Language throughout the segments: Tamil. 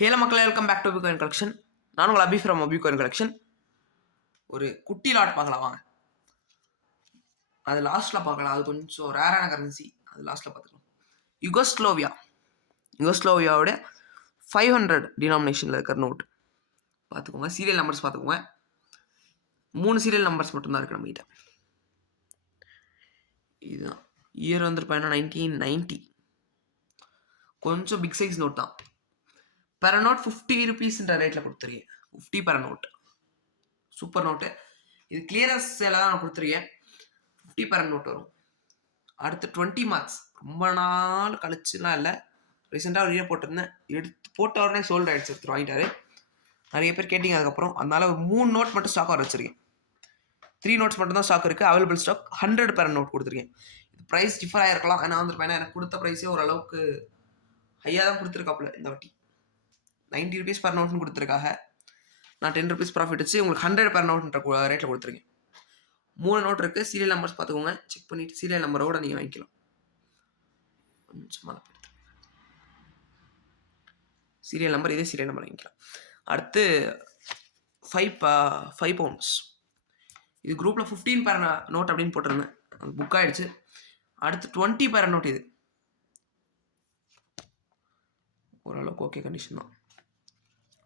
ஹேல மக்களே, வெல்கம் பேக் டு பிகாயின் கலெக்ஷன். நான் உங்கள் அபி ஃப்ரம் பிகாயின் கலெக்ஷன். ஒரு குட்டி லாட் பார்க்கலாம் வாங்க. அது லாஸ்ட்டில் பார்க்கலாம். அது கொஞ்சம் ரேரான கரன்சி. அது லாஸ்ட்டில் பார்த்துக்கலாம். யுகோஸ்லோவியாவோட 500 டினாமினேஷனில் இருக்கிற நோட் பார்த்துக்கோங்க. சீரியல் நம்பர்ஸ் பார்த்துக்கோங்க. 3 சீரியல் நம்பர்ஸ் மட்டும்தான் இருக்குது நம்மகிட்ட. இதுதான் இயர் வந்துருப்பேன்னா 1990. கொஞ்சம் பிக் சைஸ் நோட் தான். பெர் நோட் 50 rupeesன்ற ரேட்டில் கொடுத்துருக்கேன். 50 பெர் நோட். Super note. இது கிளியரன்ஸ் சேல தான் நான் கொடுத்துருக்கேன். 50 பெர் நோட் வரும். அடுத்து 20 மார்க்ஸ். ரொம்ப நாள் கழிச்சுலாம் இல்லை, ரீசெண்டாக வீடியோ போட்டிருந்தேன். எடுத்து போட்ட உடனே சோல்ட் ஆகிடுச்சு. எடுத்து வாங்கிட்டாரு. நிறைய பேர் கேட்டிங்க அதுக்கப்புறம். அதனால 3 நோட் மட்டும் ஸ்டாக் வர வச்சுருக்கேன். 3 நோட்ஸ் மட்டும் தான் ஸ்டாக் இருக்குது. அவைலபிள் ஸ்டாக் 100 பெர் நோட் கொடுத்துருக்கேன். இது ப்ரைஸ் டிஃபர் ஆகிருக்கலாம். ஆனால் வந்து எனக்கு கொடுத்த ப்ரைஸே ஓரளவுக்கு ஹையாக தான் கொடுத்துருக்காப்புல இந்த வாட்டி. 90 rupees per நோட்னு கொடுத்துருக்காங்க. நான் 10 rupees ப்ராஃபிட் வச்சு உங்களுக்கு 100 per நோட்ன்ற ரேட்டில் கொடுத்துருக்கேன். 3 நோட் இருக்குது. சீரியல் நம்பர்ஸ் பார்த்துக்கோங்க. செக் பண்ணிவிட்டு சீரியல் நம்பரோட நீங்கள் வாங்கிக்கலாம். கொஞ்சம் சீரியல் நம்பர், இதே சீரியல் நம்பர் வாங்கிக்கலாம். அடுத்து 5 pounds. இது குரூப்பில் 15 per நோட் அப்படின்னு போட்டிருந்தேன். அது புக் ஆகிடுச்சு. அடுத்து 20 per நோட். இது ஓரளவுக்கு ஓகே கண்டிஷன் தான்.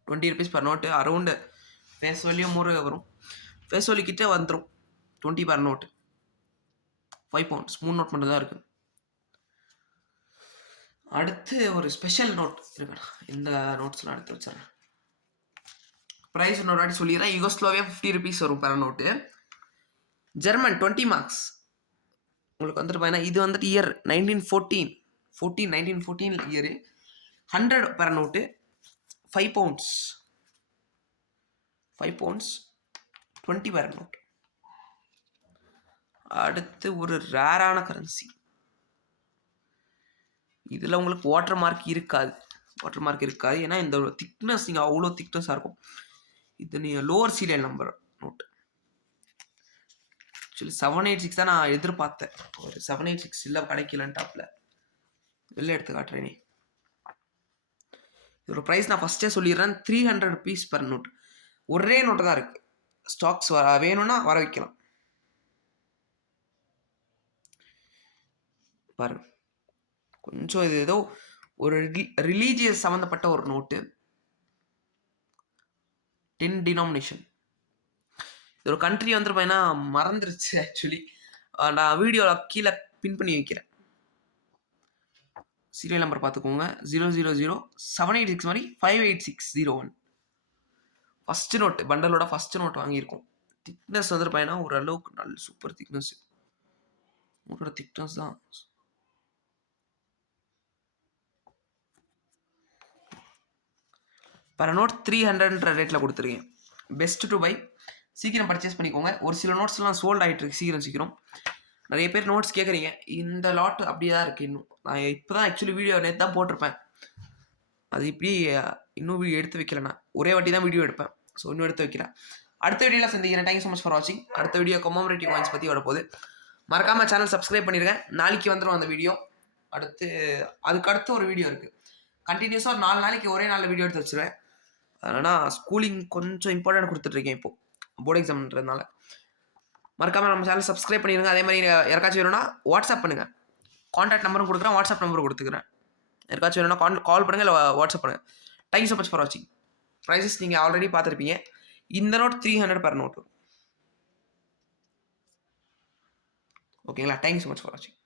20 rupees per note. Around face value more வரும். ஃபேஸ் வேல்யூ கிட்டே வந்துடும். 20 per நோட்டு. 5 pounds. 3 நோட் மட்டும் தான் இருக்குது. அடுத்து ஒரு ஸ்பெஷல் நோட் இருக்குண்ணா. இந்த நோட்ஸ்லாம் எடுத்து வச்சிடறேன். ப்ரைஸ் இன்னொரு வாட்டி சொல்லிடுறேன். யுகோஸ்லோவியா 50 rupees வரும் பெர் நோட்டு. ஜெர்மன் 20 மார்க்ஸ் உங்களுக்கு வந்துட்டு பார்த்தீங்கன்னா, இது வந்துட்டு year 1914 year. 100 per note. 5 pounds. 20 per note. அடுத்து ஒரு ரேரான கரன்சி. இதில் உங்களுக்கு வாட்டர் மார்க் இருக்காது. ஏன்னா இந்த திக்னஸ் நீங்கள் அவ்வளோ திக்னஸாக இருக்கும். இது நீங்கள் lower serial number note. Actually 786 தான் நான் எதிர்பார்த்தேன். ஒரு 786 இல்லை கிடைக்கலன்னு டாப்பில் வெளில எடுத்து காட்டுறேனே. இதோட ப்ரைஸ் நான் ஃபஸ்ட்டே சொல்லிடுறேன். 300 rupees per நோட். ஒரே நோட்டு தான் இருக்குது. ஸ்டாக்ஸ் வேணும்னா வர வைக்கலாம். பாருங்க, கொஞ்சம் இது ஏதோ ஒரு ரிலீஜியஸ் சம்மந்தப்பட்ட ஒரு நோட்டு. 10 டினாமினேஷன். இது ஒரு கண்ட்ரி வந்துட்டு பார்த்தீங்கன்னா மறந்துருச்சு. ஆக்சுவலி நான் வீடியோவில் கீழே பின் பண்ணி வைக்கிறேன். சீரியல் நம்பர் பார்த்துக்கோங்க. 000-786 மாதிரி 58601. ஃபஸ்ட்டு நோட்டு, பண்டலோட ஃபஸ்ட்டு நோட் வாங்கியிருக்கோம். திக்னஸ் வந்துட்டு பார்த்தீங்கன்னா ஓரளவுக்கு நல்ல சூப்பர் திக்னஸ். நோட்டோட திக்னஸ் தான். பர் நோட் 300ன்ற ரேட்டில் கொடுத்துருக்கேன். Best to buy. சீக்கிரம் பர்ச்சேஸ் பண்ணிக்கோங்க. ஒரு சில நோட்ஸ்லாம் சோல்ட் ஆகிட்டு இருக்கு சீக்கிரம். நிறைய பேர் நோட்ஸ் கேட்குறீங்க. இந்த லாட் அப்படியே தான் இருக்குது. இன்னும் நான் இப்போ தான் ஆக்சுவலி வீடியோ நேற்று தான் போட்டிருப்பேன். அது இப்படி இன்னும் வீடியோ எடுத்து வைக்கலண்ணா. ஒரே வாட்டி தான் வீடியோ எடுப்பேன். ஸோ இன்னும் எடுத்து வைக்கிறேன். அடுத்த வீடியோவில் சந்திக்கிறேன். தேங்க்யூ ஸோ மச் ஃபார் வாட்சிங். அடுத்த வீடியோ கமோமரேட்டிவ் காயின்ஸ் பற்றி வரப்போகுது. மறக்காமல் சேனல் சப்ஸ்கிரைப் பண்ணிடுங்க. நாளைக்கு வந்துடும் அந்த வீடியோ. அதுக்கடுத்து ஒரு வீடியோ இருக்குது. கண்டினியூஸாக 4 நாளைக்கு ஒரே நாளில் வீடியோ எடுத்து வச்சுருவேன். அதனால் ஸ்கூலிங் கொஞ்சம் இம்பார்ட்டன்ட் கொடுத்துட்ருக்கேன் இப்போது, போர்டு எக்ஸாம்ன்றதுனால. மறக்காமல் நம்ம சேனல் சப்ஸ்கிரைப் பண்ணிடுங்க. அதே மாதிரி யாருக்காச்சும் வேணும்னா வாட்ஸ்அப் பண்ணுங்கள். கான்டாக்ட் நம்பரும் கொடுக்குறேன், வாட்ஸ்அப் நம்பரும் கொடுத்துக்கிறேன். யாருக்காச்சும் வேணும்னா கால் பண்ணுங்கள், இல்லை வாட்ஸ்அப் பண்ணுங்கள். தேங்க்யூ ஸோ மச் ஃபார் வாட்சிங். ப்ரைஸஸ் நீங்கள் ஆல்ரெடி பார்த்துருப்பீங்க. இந்த நோட் 300 per நோட். ஓகேங்களா? தேங்க்யூ ஸோ மச் ஃபார் வாட்சிங்.